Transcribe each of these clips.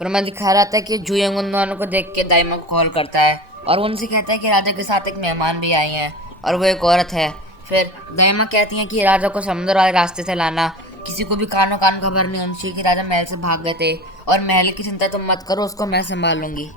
फिर मैं दिखा रहा था कि जुयंग उन दोनों को देख के दाइमा को कॉल करता है और उनसे कहता है कि राजा के साथ एक मेहमान भी आई हैं और वो एक औरत है। फिर दाइमा कहती हैं कि राजा को समुद्र वाले रास्ते से लाना, किसी को भी कानो कान खबर नहीं होनी चाहिए कि राजा महल से भाग गए थे और महल की चिंता तुम मत करो, उसको मैं संभाल लूंगी।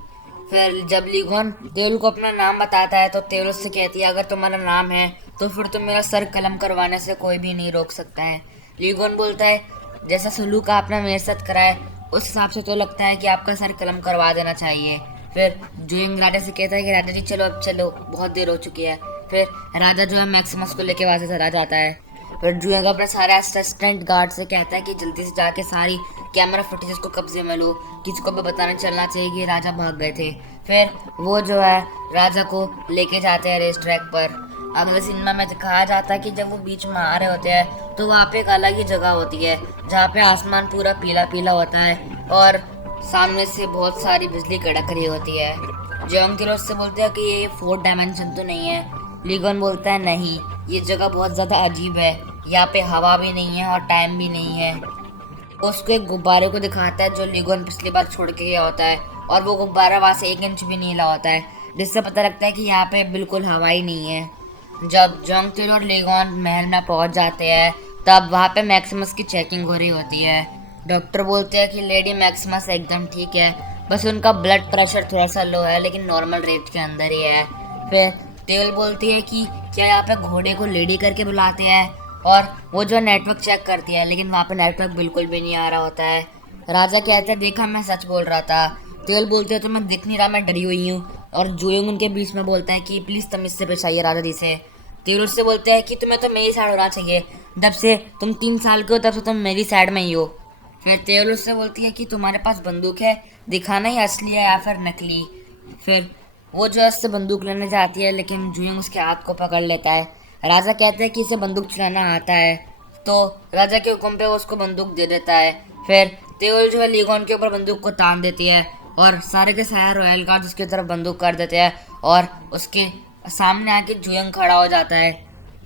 फिर जब लीगोन तेल को अपना नाम बताता है तो तेल उससे कहती है अगर तुम्हारा नाम है तो फिर तुम मेरा सर कलम करवाने से कोई भी नहीं रोक सकता है। लीगोन बोलता है जैसा सलूक आपने मेरे साथ करा है उस हिसाब से तो लगता है कि आपका सर कलम करवा देना चाहिए। फिर जुयंग राजा से कहता है कि राजा जी चलो अब चलो, बहुत देर हो चुकी है। फिर राजा जो है मैक्सिमस को लेके वहां से चला जाता है। फिर जुयंग अपने सारे असिस्टेंट गार्ड से कहता है कि जल्दी से जाके सारी कैमरा फुटेज को कब्जे में लो, किसी को भी बताने चलना चाहिए कि राजा भाग गए थे। फिर वो जो है राजा को लेके जाते हैं रेस ट्रैक पर। अगले सिनेमा में दिखाया जाता है कि जब वो बीच में आ रहे होते हैं तो वहाँ पे एक अलग ही जगह होती है जहाँ पे आसमान पूरा पीला पीला होता है और सामने से बहुत सारी बिजली कड़क रही होती है। जेओंग तिलो से बोलते हैं कि ये 4th डायमेंशन तो नहीं है। लीगोन बोलता है नहीं, ये जगह बहुत ज़्यादा अजीब है, यहाँ पे हवा भी नहीं है और टाइम भी नहीं है। उसको एक गुब्बारे को दिखाता है जो लीगोन पिछली बार छोड़ के गया होता है और वो गुब्बारा वहाँ से 1 इंच भी नीला होता है, जिससे पता लगता है कि यहाँ पे बिल्कुल हवा ही नहीं है। जब जोंगतिल और लीगोन महल में पहुंच जाते हैं तब वहाँ पे मैक्सिमस की चेकिंग हो रही होती है। डॉक्टर बोलते हैं कि लेडी मैक्सिमस एकदम ठीक है, बस उनका ब्लड प्रेशर थोड़ा सा लो है लेकिन नॉर्मल रेंज के अंदर ही है। फिर तेल बोलती है कि क्या यहाँ पे घोड़े को लेडी करके बुलाते हैं और वो जो नेटवर्क चेक करती है लेकिन वहाँ पे नेटवर्क बिल्कुल भी नहीं आ रहा होता है। राजा कहते हैं देखा मैं सच बोल रहा था। तेल बोलते हैं तो मैं दिख नहीं रहा, मैं डरी हुई हूँ। और जुयंग उनके बीच में बोलता है कि प्लीज़ तुम इससे पेश आइए राजा जी से। तेल उससे बोलते हैं कि तुम्हें तो मेरी साइड होना चाहिए, जब से तुम 3 साल के हो तब से तुम मेरी साइड में ही हो। फिर तेल उससे बोलती है कि तुम्हारे पास बंदूक है, दिखाना ही असली है या फिर नकली। फिर वो जो है उससे बंदूक लेने जाती है लेकिन जुयंग उसके हाथ को पकड़ लेता है। राजा कहते हैं कि इसे बंदूक चलाना आता है तो राजा के हुक्म पे वो उसको बंदूक दे देता है। फिर तेल जो है लीगोन के ऊपर बंदूक को तान देती है और सारे के सारे रॉयल गार्ड उसकी तरफ बंदूक कर देते हैं और उसके सामने आके जुयंग खड़ा हो जाता है।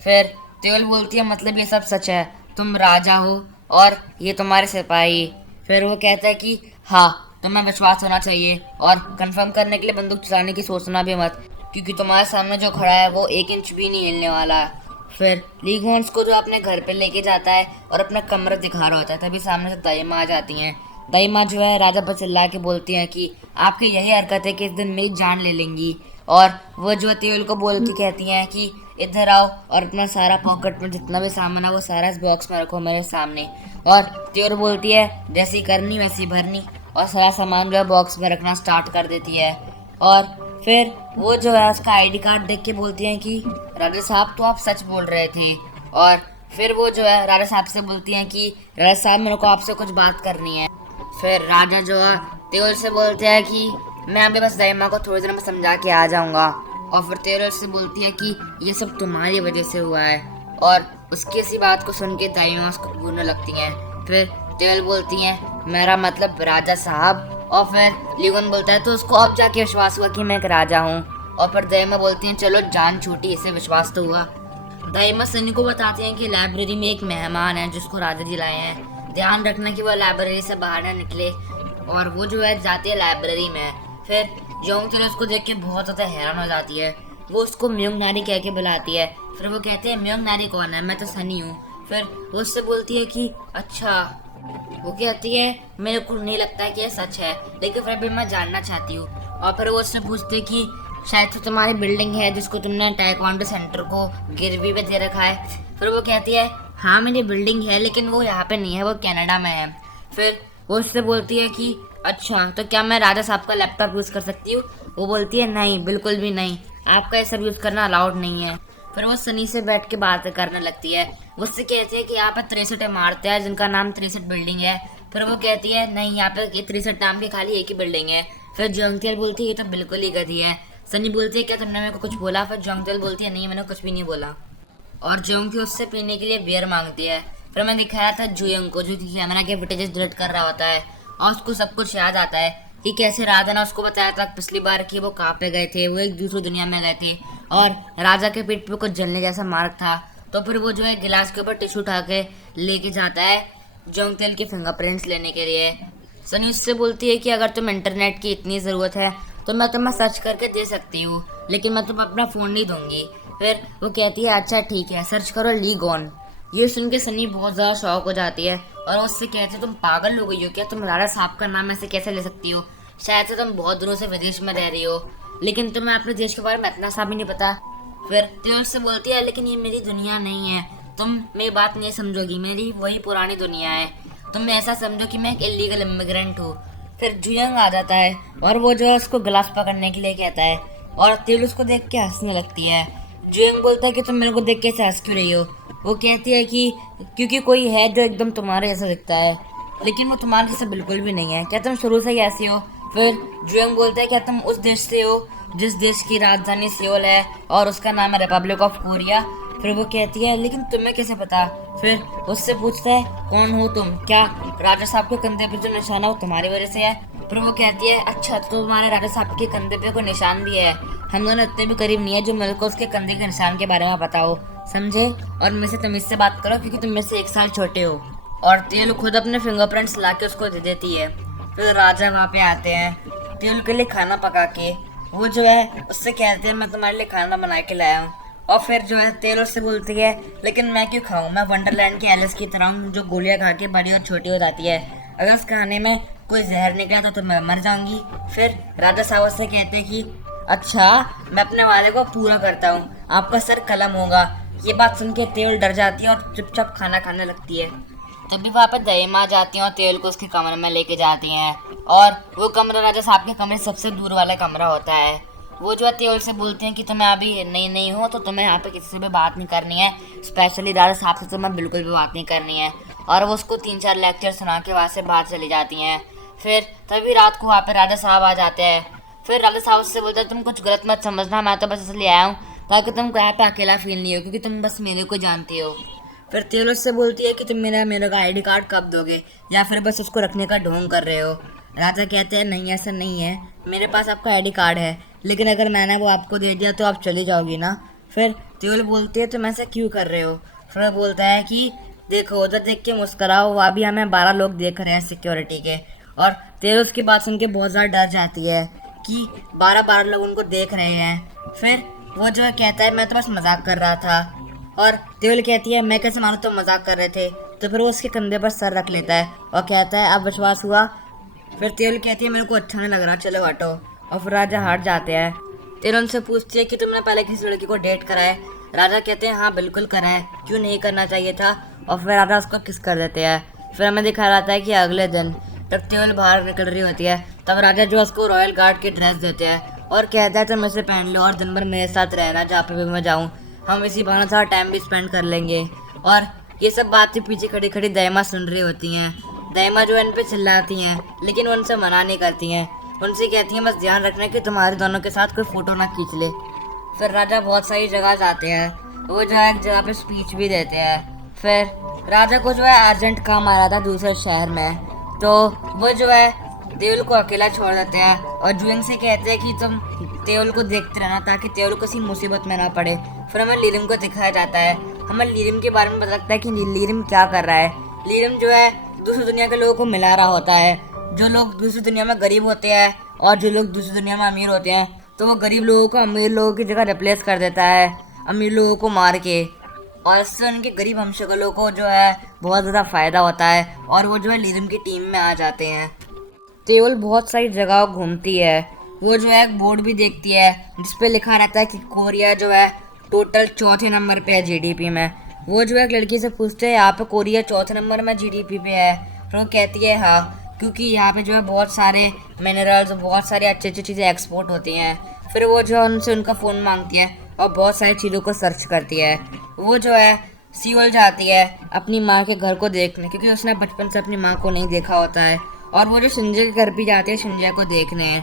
फिर तेल बोलती है मतलब ये सब सच है, तुम राजा हो और ये तुम्हारे सिपाही। फिर वो कहता है कि हाँ तुम्हें विश्वास होना चाहिए और कंफर्म करने के लिए बंदूक चलाने की सोचना भी मत, क्योंकि तुम्हारे सामने जो खड़ा है वो 1 इंच भी नहीं हिलने वाला। फिर लीगोन्स को जो अपने घर पे लेके जाता है और अपना कमरा दिखा रहा होता है तभी सामने से दाइमा आ जाती हैं। दाइमा जो है राजा पर चिल्ला के बोलती हैं कि आपकी यही हरकत है कि इस दिन मेरी जान ले लेंगी। और वो जो है तेल को बोल के कहती हैं कि इधर आओ और अपना सारा पॉकेट में जितना भी सामान है वो सारा इस बॉक्स में रखो मेरे सामने। और तेल बोलती है जैसी करनी वैसी भरनी और सारा सामान जो है बॉक्स में रखना स्टार्ट कर देती है। और फिर वो जो है उसका आईडी कार्ड देख के बोलती हैं कि राजा साहब तो आप सच बोल रहे थे। और फिर वो जो है राजा साहब से बोलती हैं कि राजा साहब मेरे को आपसे कुछ बात करनी है। फिर राजा जो है तेल से बोलते हैं कि मैं अभी बस दाइमा को थोड़ी देर में समझा के आ जाऊंगा। और फिर तेल से बोलती है कि ये सब तुम्हारी वजह से हुआ है और उसकी इसी बात को सुन के दाइमा उसको घूरने लगती हैं। फिर तेल बोलती हैं मेरा मतलब राजा साहब। और फिर लीगोन बोलता है तो उसको अब जाके विश्वास हुआ कि मैं एक राजा हूँ। और फिर दाइमा बोलती हैं चलो जान छूटी, इसे विश्वास तो हुआ। दाइमा सनी को बताते हैं कि लाइब्रेरी में एक मेहमान है जिसको राजा जी लाए हैं, ध्यान रखना कि वो लाइब्रेरी से बाहर ना निकले। और वो जो है जाती है लाइब्रेरी में। फिर जोंगतिल उसको देख के बहुत ज़्यादा हैरान हो जाती है, वो उसको म्योंग नारी कह के बुलाती है। फिर वो कहते हैं म्योंग नारी कौन है, मैं तो सनी हूँ। फिर वो उससे बोलती है कि अच्छा। वो कहती है मेरे को नहीं लगता है कि ये सच है लेकिन फिर भी मैं जानना चाहती हूँ। और फिर वो उससे पूछती कि शायद तो तुम्हारी बिल्डिंग है जिसको तुमने टाइक्वांडो सेंटर को गिरवी पे दे रखा है। फिर वो कहती है हाँ मेरी बिल्डिंग है लेकिन वो यहाँ पे नहीं है, वो कनाडा में है। फिर वो उससे बोलती है कि अच्छा तो क्या मैं राजा साहब का लैपटॉप यूज़ कर सकती हूँ। वो बोलती है नहीं बिल्कुल भी नहीं, आपका ये सब यूज़ करना अलाउड नहीं है। फिर वो सनी से बैठ के बातें करने लगती है, उससे कहती है कि यहाँ पे 63 इमारतें हैं जिनका नाम 63 बिल्डिंग है। फिर वो कहती है नहीं यहाँ पे 63 नाम की खाली एक ही बिल्डिंग है। फिर जोंगतिल बोलती है ये तो बिल्कुल ही गधी है। सनी बोलती है क्या तुमने मेरे को कुछ बोला। फिर जोंगतिल बोलती है नहीं मैंने कुछ भी नहीं बोला। और जोंग उससे पीने के लिए बियर मांगती है। फिर मैं दिखाया था जुयंग को जो कैमरा के फुटेजेस डिलीट कर रहा होता है और उसको सब कुछ याद आता है कि कैसे राजा ने उसको बताया था पिछली बार कि वो कहाँ पे गए थे, वो एक दूसरी दुनिया में गए थे और राजा के पेट पे कुछ जलने जैसा मार्क था। तो फिर वो जो है गिलास के ऊपर टिश्यू उठा के लेके जाता है जोंगतेल के फिंगरप्रिंट्स लेने के लिए। सनी उससे बोलती है कि अगर तुम इंटरनेट की इतनी ज़रूरत है तो मैं तुम्हें सर्च करके दे सकती हूँ, लेकिन मैं तुम्हें अपना फ़ोन नहीं दूंगी। फिर वो कहती है अच्छा ठीक है, सर्च करो लीग ऑन। ये सुन के सनी बहुत ज़्यादा शॉक हो जाती है और उससे कहती है तुम पागल हो गई हो क्या, तुम राजा साहब का नाम ऐसे कैसे ले सकती हो, शायद से तुम बहुत दिनों से विदेश में रह रही हो, लेकिन तुम्हें अपने देश के बारे में इतना सा भी नहीं पता। फिर त्योल से बोलती है लेकिन ये मेरी दुनिया नहीं है, तुम मेरी बात नहीं समझोगी, मेरी वही पुरानी दुनिया है, तुम ऐसा समझो कि मैं एक इलीगल इमिग्रेंट हूँ। फिर जुयंग आ जाता है और वो जो है उसको गिलास पकड़ने के लिए कहता है और त्योल उसको देख के हंसने लगती है। जुयंग बोलता है कि तुम मेरे को देख के ऐसे हंस क्यों रही हो। वो कहती है कि क्योंकि कोई है जो एकदम तुम्हारे जैसा दिखता है, लेकिन वो तुम्हारे जैसा बिल्कुल भी नहीं है, क्या तुम शुरू से ही ऐसी हो। फिर जुयंग बोलता है क्या तुम उस देश से हो जिस देश की राजधानी सियोल है और उसका नाम है रिपब्लिक ऑफ कोरिया। फिर वो कहती है लेकिन तुम्हें कैसे पता। फिर उससे पूछता है कौन हो तुम, क्या राजा साहब के कंधे पे जो निशान है वो तुम्हारी वजह से है। फिर वो कहती है अच्छा तो तुम्हारे राजा साहब के कंधे पे कोई निशान भी है, हम दोनों इतने भी करीब नहीं है जो मेरे को उसके कंधे के निशान के बारे में पता हो, समझे, और मेरे से तमीज से बात करो क्योंकि तुम मेरे से 1 साल छोटे हो। और तेल खुद अपने फिंगरप्रिंट्स ला के उसको दे देती है। फिर राजा वहाँ पे आते हैं तेल के लिए खाना पका के। वो जो है उससे कहते हैं मैं तुम्हारे लिए खाना बना के लाया हूँ। और फिर जो है तेल उससे बोलती है लेकिन मैं क्यों खाऊं, मैं वंडरलैंड की एलिस की तरह हूँ जो गोलियां खा के बड़ी और छोटी हो जाती है, अगर उस खाने में कोई जहर निकला तो मैं मर जाऊंगी। फिर राजा साहब से कहते हैं कि अच्छा मैं अपने वादे को पूरा करता हूँ, आपका सर कलम होगा। ये बात सुन के तेल डर जाती है और चुपचाप खाना खाने लगती है। तभी वहाँ पर दयमा जाती हैं और तेल को उसके कमरे में लेके जाती हैं और वो कमरा राजा साहब के कमरे सबसे दूर वाला कमरा होता है। वो जो है तेल से बोलते हैं कि तुम्हें अभी नहीं हो तो तुम्हें यहाँ पे किसी से भी बात नहीं करनी है, स्पेशली राजा साहब से तुम्हें बिल्कुल भी बात नहीं करनी है। और वो उसको 3-4 लेक्चर सुना के वहाँ से बाहर चली जाती हैं। फिर तभी रात को वहाँ पे राजा साहब आ जाते हैं। फिर राजा साहब उससे बोलते हैं तुम कुछ गलत मत समझना, मैं तो बस इसलिए आया हूँ ताकि तुम यहाँ पे अकेला फील नहीं हो क्योंकि तुम बस मेरे को जानती हो। फिर तेल उससे बोलती है कि तुम मेरे का आईडी कार्ड कब दोगे या फिर बस उसको रखने का ढोंग कर रहे हो। राजा कहते हैं नहीं ऐसा नहीं है, मेरे पास आपका आईडी कार्ड है, लेकिन अगर मैंने वो आपको दे दिया तो आप चली जाओगी ना। फिर तेल बोलती है तुम ऐसा क्यों कर रहे हो। फिर वो बोलता है कि देखो उधर देख के मुस्कराओ, वहाँ भी हमें 12 लोग देख रहे हैं सिक्योरिटी के। और तेल उसकी बात सुन के बहुत ज़्यादा डर जाती है कि 12 लोग उनको देख रहे हैं। फिर वो जो है कहता है मैं तो बस मजाक कर रहा था। और तेल कहती है मैं कैसे मानूं तुम मजाक कर रहे थे। तो फिर वो उसके कंधे पर सर रख लेता है और कहता है अब विश्वास हुआ। फिर तेल कहती है मेरे को अच्छा नहीं लग रहा, चलो हटो। और फिर राजा हट जाते हैं। तेल उनसे पूछती है कि तुमने पहले किसी लड़की को डेट करा है। राजा कहते हैं हाँ बिल्कुल करा है, क्यों नहीं करना चाहिए था। और फिर राजा उसको किस कर देते हैं। फिर हमें दिखा जाता है कि अगले दिन जब तेल बाहर निकल रही होती है तब राजा जो उसको रॉयल गार्ड की ड्रेस देते हैं और कहता है तुम इसे पहन लो और दिन भर मेरे साथ रहना जहाँ पे भी मैं जाऊँ, हम इसी बहाने सारा टाइम भी स्पेंड कर लेंगे। और ये सब बातें पीछे खड़ी खड़ी दयमा सुन रही होती हैं। दयमा जो इन पे चिल्लाती हैं लेकिन वो उनसे मना नहीं करती हैं, उनसे कहती हैं बस ध्यान रखना कि तुम्हारे दोनों के साथ कोई फोटो ना खींच ले। फिर राजा बहुत सारी जगह जाते हैं, वो जो है एक जगह पे स्पीच भी देते हैं। फिर राजा को जो है अर्जेंट काम आ रहा था दूसरे शहर में, तो वो जो है तेल को अकेला छोड़ देते हैं और जुएंग से कहते हैं कि तुम तेल को देखते रहना ताकि तेल किसी मुसीबत में ना पड़े। फिर हमें लीरिम को दिखाया जाता है, हमें लीरिम के बारे में पता लगता है कि लीरिम क्या कर रहा है। लीरिम जो है दूसरी दुनिया के लोगों को मिला रहा होता है, जो लोग दूसरी दुनिया में गरीब होते हैं और जो लोग दूसरी दुनिया में अमीर होते हैं तो वो गरीब लोगों को अमीर लोगों की जगह रिप्लेस कर देता है अमीर लोगों को मार के, और इससे उनके गरीब हमशक्लों को जो है बहुत ज़्यादा फ़ायदा होता है और वो जो है लीरिम की टीम में आ जाते हैं। तेल बहुत सारी जगह घूमती है, वो जो है एक बोर्ड भी देखती है जिसपे लिखा रहता है कि कोरिया जो है टोटल 4थे नंबर पे है जीडीपी में। वो जो है एक लड़की से पूछते हैं यहाँ पे कोरिया 4थे नंबर में जीडीपी पे है। फिर वो कहती है हाँ क्योंकि यहाँ पे जो है बहुत सारे मिनरल्स बहुत सारी अच्छी अच्छी चीज़ें एक्सपोर्ट होती हैं। फिर वो जो है उनसे उनका फ़ोन मांगती है और बहुत सारी चीज़ों को सर्च करती है। वो जो है सियोल जाती है अपनी माँ के घर को देखने क्योंकि उसने बचपन से अपनी माँ को नहीं देखा होता है, और वो जो शिंजे के घर भी जाती है शिंजे को देखने।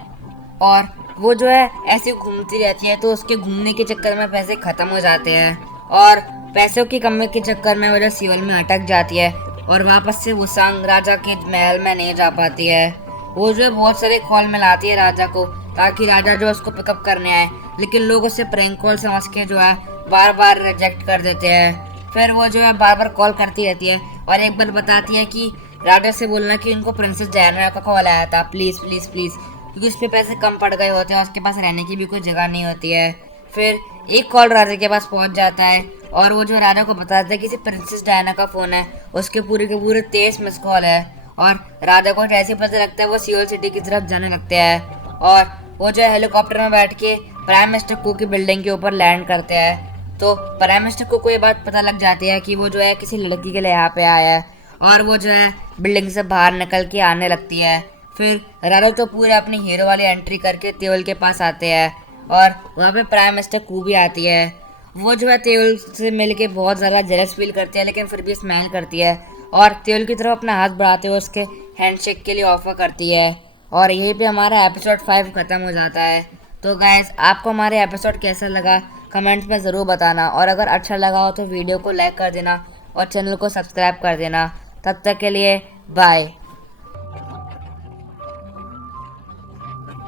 और वो जो है ऐसे घूमती रहती है तो उसके घूमने के चक्कर में पैसे ख़त्म हो जाते हैं और पैसों की कमी के चक्कर में वो जो सियोल में अटक जाती है और वापस से वो सांग राजा के महल में नहीं जा पाती है। वो जो है बहुत सारे कॉल मिलाती है राजा को ताकि राजा जो उसको पिकअप करने आए, लेकिन लोग उसे प्रैंक कॉल समझ के जो है बार बार रिजेक्ट कर देते हैं। फिर वो जो है बार बार कॉल करती रहती है और एक बार बताती है कि राजा से बोलना कि उनको प्रिंसेस डायना का कॉल आया था, प्लीज़ प्लीज़ प्लीज़, क्योंकि उस पर पैसे कम पड़ गए होते हैं और उसके पास रहने की भी कोई जगह नहीं होती है। फिर एक कॉल राजा के पास पहुंच जाता है और वो जो राजा को बताता है कि किसी प्रिंसेस डायना का फ़ोन है, उसके पूरे के पूरे 23 मिस कॉल है। और राजा को जैसे ही पता लगता है वो सियोल सिटी की तरफ जाने लगते हैं और वो जो है हेलीकॉप्टर में बैठ के प्राइम मिनिस्टर कू की बिल्डिंग के ऊपर लैंड करते हैं। तो प्राइम मिनिस्टर कू को ये बात पता लग जाती है कि वो जो है किसी लड़की के लिए यहाँ पे आया है और वो जो है बिल्डिंग से बाहर निकल के आने लगती है। फिर राजा तो पूरे अपनी हीरो वाली एंट्री करके तेवल के पास आते हैं और वहाँ पे प्राइम मिनिस्टर कू भी आती है। वो जो है तेवल से मिल के बहुत ज़्यादा जेलस फील करती है, लेकिन फिर भी स्माइल करती है और तेवल की तरफ अपना हाथ बढ़ाते हुए उसके हैंडशेक के लिए ऑफर करती है। और यहीं पे हमारा एपिसोड 5 ख़त्म हो जाता है। तो गाइस, आपको हमारे एपिसोड कैसा लगा कमेंट्स में ज़रूर बताना, और अगर अच्छा लगा हो तो वीडियो को लाइक कर देना और चैनल को सब्सक्राइब कर देना। तब तक के लिए बाय।